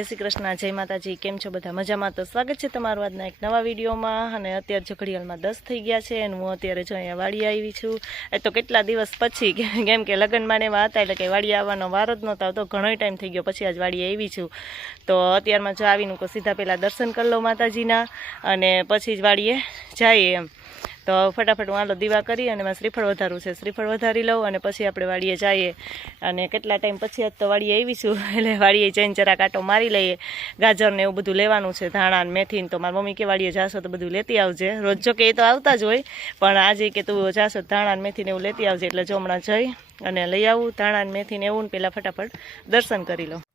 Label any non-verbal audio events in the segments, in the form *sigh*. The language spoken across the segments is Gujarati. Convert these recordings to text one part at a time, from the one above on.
જય શ્રી કૃષ્ણ, જય માતાજી, કેમ છો બધા? મજામાં તો સ્વાગત છે તમારું આજના એક નવા વિડીયોમાં. અને અત્યારે જો દસ થઈ ગયા છે અને હું અત્યારે જો અહીંયા વાડી આવી છું. એ તો કેટલા દિવસ પછી, *laughs* કેમ કે લગ્નમાં ને એવા હતા એટલે કે વાડી આવવાનો વારો જ નહોતો આવતો. ઘણો ટાઈમ થઈ ગયો પછી આજ વાડી આવી છું. તો અત્યારમાં જો આવીને સીધા પહેલાં દર્શન કરી લો માતાજીના અને પછી જ વાડીએ જઈએ એમ. તો ફટાફટ હું આલો દીવા કરી અને એમાં શ્રીફળ વધારું છે. શ્રીફળ વધારી લઉં અને પછી આપણે વાડીએ જઈએ. અને કેટલા ટાઈમ પછી આજ તો વાડીએ આવીશું *laughs* એટલે વાડીએ જઈને જરા કાંટો મારી લઈએ. ગાજરને એવું બધું લેવાનું છે, ધાણા ને મેથી તો મારી મમ્મી કે વાડીએ જાશો તો બધું લેતી આવજે. રોજ જો કે એ તો આવતા જ હોય, પણ આજે કે તું જાશો ધાણા ને મેથીને એવું લેતી આવજે. એટલે જો હમણાં જઈ અને લઈ આવું, ધાણા ને મેથીને એવું ને પહેલાં ફટાફટ દર્શન કરી લઉં.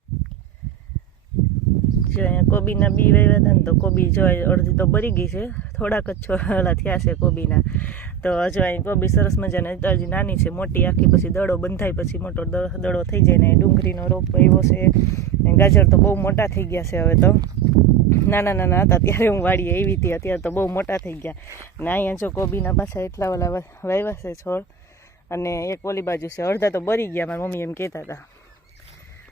જો અહીંયા કોબીના બી વાવ્યા હતા ને તો કોબી જો અડધી તો બરી ગઈ છે. થોડાક જ છોલા થયા છે કોબીના. તો હજુ અહીં કોબી સરસ મજાની હજી નાની છે, મોટી આખી, પછી દડો બંધાય, પછી મોટો દડો થઈ જાય ને ડુંગળીનો રોપ એવો છે. ગાજર તો બહુ મોટા થઈ ગયા છે હવે તો. નાના નાના હતા ત્યારે હું વાડીએ આવી હતી, અત્યારે તો બહુ મોટા થઈ ગયા. ને અહીંયા જો કોબીના પાછા એટલા ઓલા વાવ્યા છે છોડ. અને એક ઓલી બાજુ છે, અડધા તો બરી ગયા, મારી મમ્મી એમ કહેતા હતા.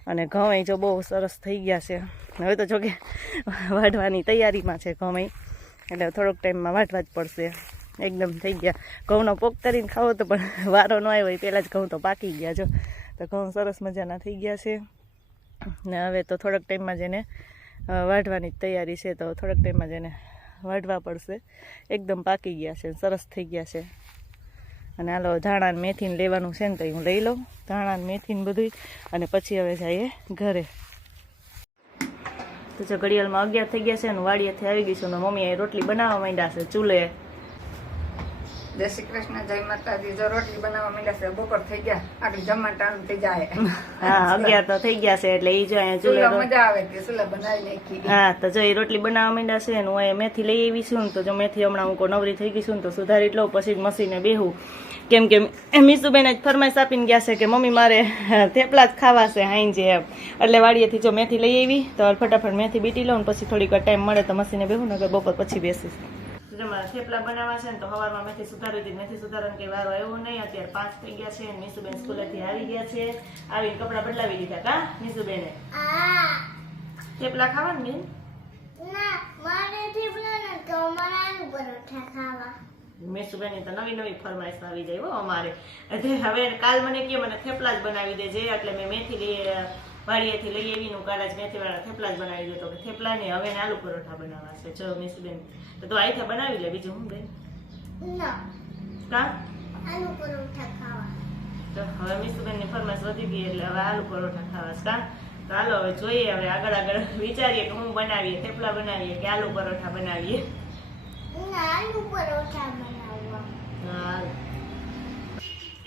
અને ઘઉં જો બહુ સરસ થઈ ગયા છે. હવે તો જોકે વાઢવાની તૈયારીમાં છે ઘઉં એટલે થોડોક ટાઈમમાં વાઢવા જ પડશે. એકદમ થઈ ગયા. ઘઉંનો પોક કરીને ખાવો તો પણ વારો ન આવ્યો પહેલાં જ ઘઉં તો પાકી ગયા જો. તો ઘઉં સરસ મજાના થઈ ગયા છે. ને હવે તો થોડાક ટાઈમમાં જેને વાઢવાની તૈયારી છે તો થોડાક ટાઈમમાં જેને વાઢવા પડશે. એકદમ પાકી ગયા છે, સરસ થઈ ગયા છે. અને હાલો ધાણા ને મેથીને લેવાનું છે ને તો હું લઈ લઉં. ધાણા ને મેથીને બધું અને પછી હવે જઈએ ઘરે. તો જો ઘડિયાળમાં અગિયાર થઈ ગયા છે અને વાડીએથી આવી ગઈ છું ને મમ્મી અહીં રોટલી બનાવવા માંડ્યા છે, ચૂલે. જય શ્રી કૃષ્ણ જય માતાજી જો રોટલી બનાવવા માંડ્યા છે બપોર થઈ ગયા આગળ જમવાનું ટાણું થઈ જાય. હા અગિયાર તો થઈ ગયા છે એટલે એ જો અહીંયા ચૂલે મજા આવે કે ચૂલા બનાવી નાખી. હા તો જો એ રોટલી બનાવવા માંડ્યા છે અને હું અહીંયા મેથી લઈ આવી છું ને તો જો મેથી હમણાં હું નવરી થઈ ગઈ છું ને તો સુધારી લઉં પછી જ મસીને બેહું. કેમ કે મીસુબેન જ ફરમાઈશ આપીને ગયા છે કે મમ્મી મારે થેપલા જ ખાવા છે હાઈંજે એમ. એટલે વાડીએથી જો મેથી લઈ આવી તો ફટાફટ મેથી બીટી લઉં ને પછી થોડીક ટાઈમ મળે તો મસીને બેહું ને બપોર પછી બેસીશ. જો મારા થેપલા બનાવવા છે ને તો સવારમાં મેથી સુધારી હતી. મેથી સુધારણ કે વારો આવ્યો નહીં. અત્યારે પાંચ થઈ ગયા છે અને મીસુબેન સ્કૂલેથી આવી ગયા છે. આવીને કપડાં બદલાવી દીધા કા મીસુબેને થેપલા ખાવા ને બેન? ના મારે તો મારે આલુ પરોઠા ખાવા. મેસુબેનની તો નવી નવી ફરમાઈશ આવી જાય હો અમારે. હવે કાલ મને કે મને થેપલા જ બનાવી દેજે. એટલે મેં મેથી લઈ વાડીએથી લઈ આવીને જ મેથીવાળા થેપલા જ બનાવી દેતો કે થેપલા ને હવે ને આલુ પરોઠા બનાવવા છે. જો બેન તો તું આઈથા બનાવી લે બીજું હું બેન? ના. કા આલુ પરોઠા ખાવા. તો હવે મીસુબેનની ફરમાઈશ વધી ગઈ એટલે હવે આલુ પરોઠા ખાવા છે કા? તો હાલો હવે જોઈએ હવે આગળ આગળ વિચારીએ કે હું બનાવીએ થેપલા બનાવીએ કે આલુ પરોઠા બનાવીએ? ના આલુ પરોઠા બનાવવા. હા.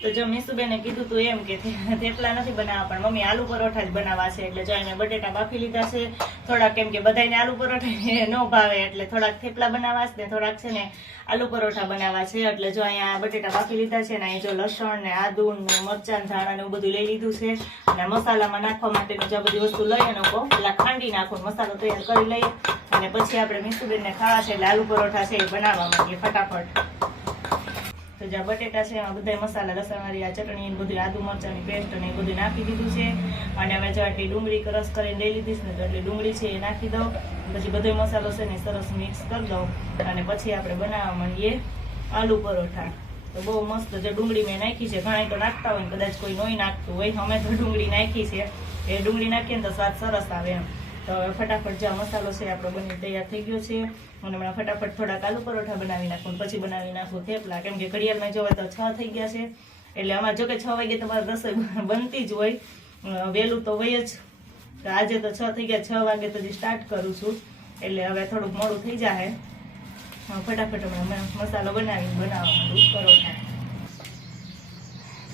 તો જો મીસુબેને કીધું તું એમ કે થેપલા નથી બનાવવા, પણ મમ્મી આલુ પરોઠા જ બનાવવા છે. એટલે જો અહીંયા બટેટા બાફી લીધા છે, થોડાક કેમ કે બધાને આલુ પરોઠા ન ભાવે, એટલે થોડાક થેપલા બનાવવા છે ને થોડાક છે ને આલુ પરોઠા બનાવવા છે. એટલે જો અહીંયા બટેટા બાફી લીધા છે ને અહીં જો લસણ ને આદુ ને મરચાં ધાણા ને એવું બધું લઈ લીધું છે. અને મસાલામાં નાખવા માટેની જો બધી વસ્તુ લઈ અને પેલા ખાંડી નાખું, મસાલો તૈયાર કરી લઈએ. અને પછી આપણે મીસુબેનને ખાવા છે, એટલે આલુ પરોઠા છે એ બનાવવા માંગીએ ફટાફટ. તો જ્યાં બટેટા છે એમાં બધા મસાલા, લસણવાળી આ ચટણી, ને બધું આદુ મરચાંની પેસ્ટ અને એ બધું નાખી દીધું છે. અને હવે જો આટલી ડુંગળી ક્રશ કરીને લઈ લીધી ને, તો એટલી ડુંગળી છે એ નાખી દઉં. પછી બધો મસાલો છે ને સરસ મિક્સ કરી દઉં. અને પછી આપણે બનાવવા માંડીએ આલુ પરોઠા. તો બહુ મસ્ત જે ડુંગળી મેં નાખી છે ઘણા તો નાખતા હોય કદાચ કોઈ નોઈ નાખતું હોય. અમે તો ડુંગળી નાખી છે. એ ડુંગળી નાખીએ ને તો સ્વાદ સરસ આવે એમ. તો હવે ફટાફટ જે મસાલો છે આપણો બની તૈયાર થઈ ગયો છે. અને હમણાં ફટાફટ થોડાક આલુ પરોઠા બનાવી નાખું પછી બનાવી નાખું થેપલા. કેમ કે ઘડિયાળમાં જોવે તો છ થઈ ગયા છે. એટલે આમાં જો કે છ વાગે તમારે રસોઈ *laughs* બનતી જ હોય. વહેલું તો હોય જ. આજે તો છ થઈ ગયા, છ વાગે તો સ્ટાર્ટ કરું છું. એટલે હવે થોડુંક મોડું થઈ જાય ફટાફટ હમણાં મસાલો બનાવી બનાવવા પરોઠા.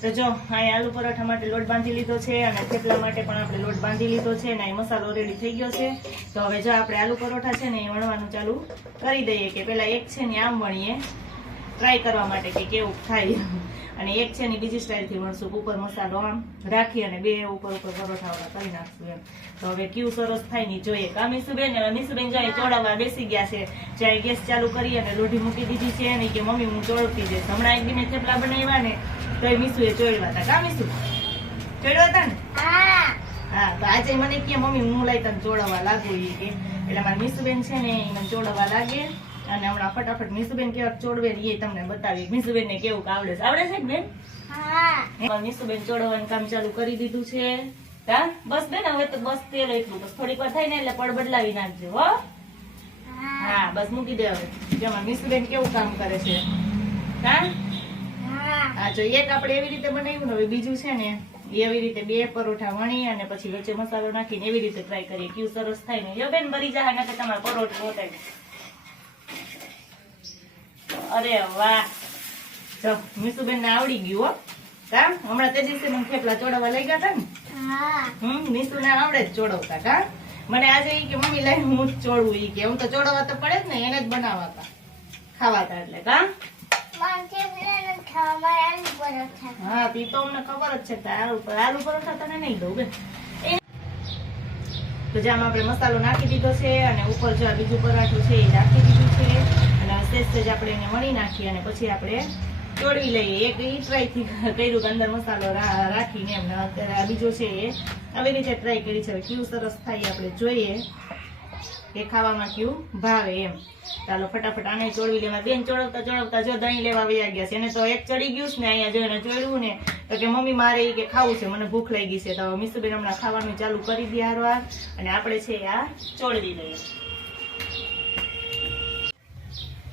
તો જો, અહીં આલુ પરોઠા માટે લોટ બાંધી લીધો છે અને થેપલા માટે પણ આપણે લોટ બાંધી લીધો છે અને અહીં મસાલો રેડી થઈ ગયો છે. તો હવે જો આપણે આલુ પરોઠા છે ને એ વણવાનું ચાલુ કરી દઈએ કે પેલા એક છે ને આમ વણીએ. ટ્રાય કરવા માટે કે કેવું થાય. અને એક છે ને બીજી સ્ટાઇલથી વણશું. ઉપર મસાલો આમ રાખી અને બે ઉપર ઉપર પરોઠાવાળા કરી નાખશું એમ. તો હવે કેવું સરસ થાય ને જોઈએ. કા મીસુબેન મીસુબેન જો ચોડાવવા બેસી ગયા છે. જ્યાં ગેસ ચાલુ કરી અને લોઢી મૂકી દીધી છે અને કે, મમ્મી, હું ચોળતી જઈશ. હમણાં એક બી મેં થેપલા બનાવ્યા ને તો એ મીસુએ હતા કા મીસુ? ચોળવા હતા ને હા. હા તો આજે મને કે મમ્મી હું લઈ તને ચોડવા લાગુ એ કે. એટલે મારી મીસુબેન છે ને એ મને ચોડવા લાગે. અને હમણાં ફટાફટ મીસુબેન કેવા ચોડવે ઈ તમને બતાવી મીસુબેન ને કેવું આવડે છે? આવડે છે કે બેન? હા. મીસુબેન ચોડવાનું કામ ચાલુ કરી દીધું છે. તા બસ બેન હવે તો બસ તેલ એટલું. બસ થોડીક વાર થાય ને એટલે પડ બદલાવી નાખજો હો. હા. હા બસ મૂકી દે હવે. જેમાં મીસુબેન કેવું કામ કરે છે? હા હા હા જો એક આપણે એવી રીતે બનાવ્યું હવે બીજું છે ને એવી રીતે બે પરોઠા વણી અને પછી વચ્ચે મસાલો નાખીને એવી રીતે ટ્રાય કરીએ. કેવું સરસ થાય ને. જો બેન ભરી જાય ને તમારે પરોઠું હોતાય અરે વાહ. જો મીસુબેન ને આવડી ગયું હો. કા? હમણાં તે દિવસે મને થેપલા ચોડવા લઈ ગયા હતા ને હમ નીસુ ને આવડે જ ચોડવતા કા? મને આજે ઈ કે મમ્મી લઈ હું જ ચોડવું. ઈ કે હું તો ચોડવા તો પડે જ ને એને જ બનાવાતા ખાવાતા એટલે કા? પરોઠા. જ છે જે આપણે મસાલો નાખી દીધો છે અને ઉપર જો બીજું પરાઠું છે એ નાખી દીધું છે. અને સેજ સેજ આપણે એને વણી નાખીએ અને પછી આપણે ચોડવી લઈએ. એક એ ટ્રાયથી કર્યું કે અંદર મસાલો રાખીને એમને અત્યારે બીજો છે એ. આવી રીતે ટ્રાય કરી છે. કેવું સરસ થાય આપણે જોઈએ. કે ખાવામાં કેવું ભાવે એમ. ચાલો ફટાફટ આને ચોળવી લેવા બેન ચોળવતા ચોળવતા જો દહીં લેવા વયા ગયા છે. એને તો એક ચડી ગયું છે ને અહીંયા જો એને ચોળ્યું ને તો કે મમ્મી મારે એ કે ખાવું છે. મને ભૂખ લાગી છે. તો મીસુબેન હમણાં ખાવાનું ચાલુ કરી દે હારવાર અને આપણે છે આ ચોળવી લઈએ.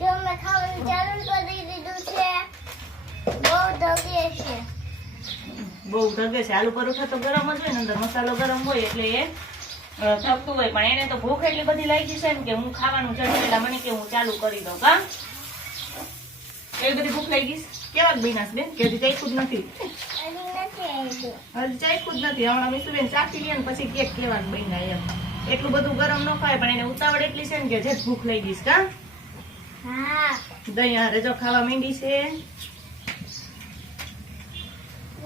તો મેં ખાવાનું ચાલુ કરી દીધું છે. બહુ ધગે છે. બહુ ધગે છે. આલુ પરોઠા તો ગરમ જ હોય ને અંદર. મસાલો ગરમ હોય એટલે એ અ, થકતું હોય પણ એને તો ભૂખ એટલી બધી લાગી છે ને કે હું ખાવાનું ચડે એટલે મને કે હું ચાલુ કરી દઉં કા એવી બધી ભૂખ લાગી? કેવા બિનાસ બેન? કે હજી ચાખ્યું જ નથી. હજી ચાખ્યું જ નથી. હમણાં મીસુબેન ચાખી લે ને પછી કેક કેવા બન્યા એમ. એટલું બધું ગરમ ન ખાય પણ એને ઉતાવળ એટલી છે ને કે જે ભૂખ લઈ ગઈશ કા હા. દહીં હારે જો ખાવા માંડી છે.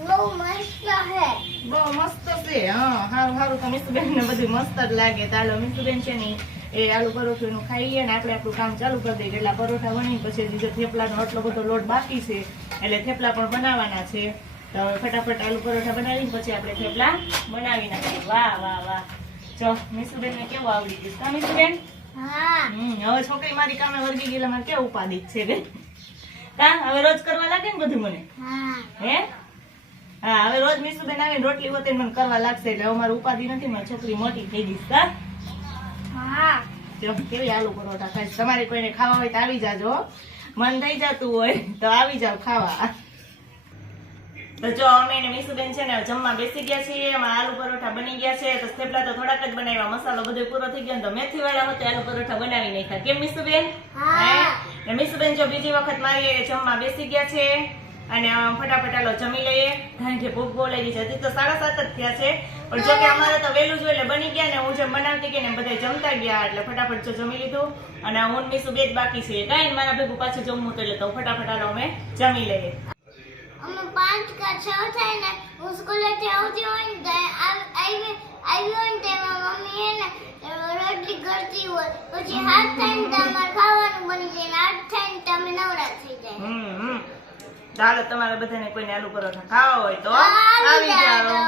બહુ મસ્ત હે બહુ મસ્ત છે હા સારું તો મીસુબેન ને બધું મસ્ત જ લાગે. મીસુબેન છે ને એ આલુ પરોઠું ખાઈએ ને આપણે આપણું કામ ચાલુ કરી દઈએ. એટલા પરોઠા બની પછી બીજો થેપલાનો આટલો બધો લોટ બાકી છે એટલે થેપલા પણ બનાવવાના છે. તો હવે ફટાફટ આલુ પરોઠા બનાવીને પછી આપણે થેપલા બનાવી નાખીએ. વાહ વાહ વાહ. જો મીસુબેન ને કેવું આવડી ગયું કા મીસુબેન? હવે છોકરી મારી કામે વર્ગી ગયેલા મારે કેવું ઉપાદિત છે કા હવે રોજ કરવા લાગે ને બધું મને? હા? હે હવે રોજ મીસુબેન આવીને રોટલી વતેને મને કરવા લાગશે એટલે હવે મારું ઉપાધિ નથી મારી છોકરી મોટી થઈ ગઈ હા. જો કેવી આલુ પરોઠા ખાય તમારે કોઈને ખાવા હોય તો આવી જાજો મન થઈ જતું હોય તો આવી જાવ ખાવા. તો જો અમે ને મીસુબેન છે ને જમવા બેસી ગયા છીએ એમાં આલુ પરોઠા બની ગયા છે તો થેપલા તો થોડાક જ બનાવ્યા મસાલો બધો પૂરો થઈ ગયો તો મેથી વાળા હતો આલુ પરોઠા બનાવી નાખ્યા. કેમ મીસુબેન? હા. મીસુબેન જો બીજી વખત મારી જમવા બેસી ગયા છે અને ફટાફટ આલો જમી લઈએ. કારણ કે ભૂખ બહુ લાગી છે. હજી તો સાડા સાત જ થયા છે. પણ જો કે અમારે તો વહેલું જ એટલે બની ગયા ને હું જેમ બનાવતી ગઈ ને બધા જમતા ગયા. એટલે ફટાફટ જો જમી લીધું. અને હું મીસું બે જ બાકી છે? કાંઈ મારા ભેગું પાછું જમવું તો એટલે તો ફટાફટ આલો અમે જમી લઈએ. પાંચ કા છ થાય હું સ્કૂલેથી આવતી હોય ને આવ- આવી આવી ને તેમાં મમ્મી હે રોટલી કરતી હોય. પછી હાથ થાય ને ખાવાનું બની જાય ને હાથ થાય ને તો અમે નવરા થઈ જાય હમ હમ ચાલો તમારે બધાને કોઈને આલુ પરોઠા ખાવા હોય તો આવી જાઓ.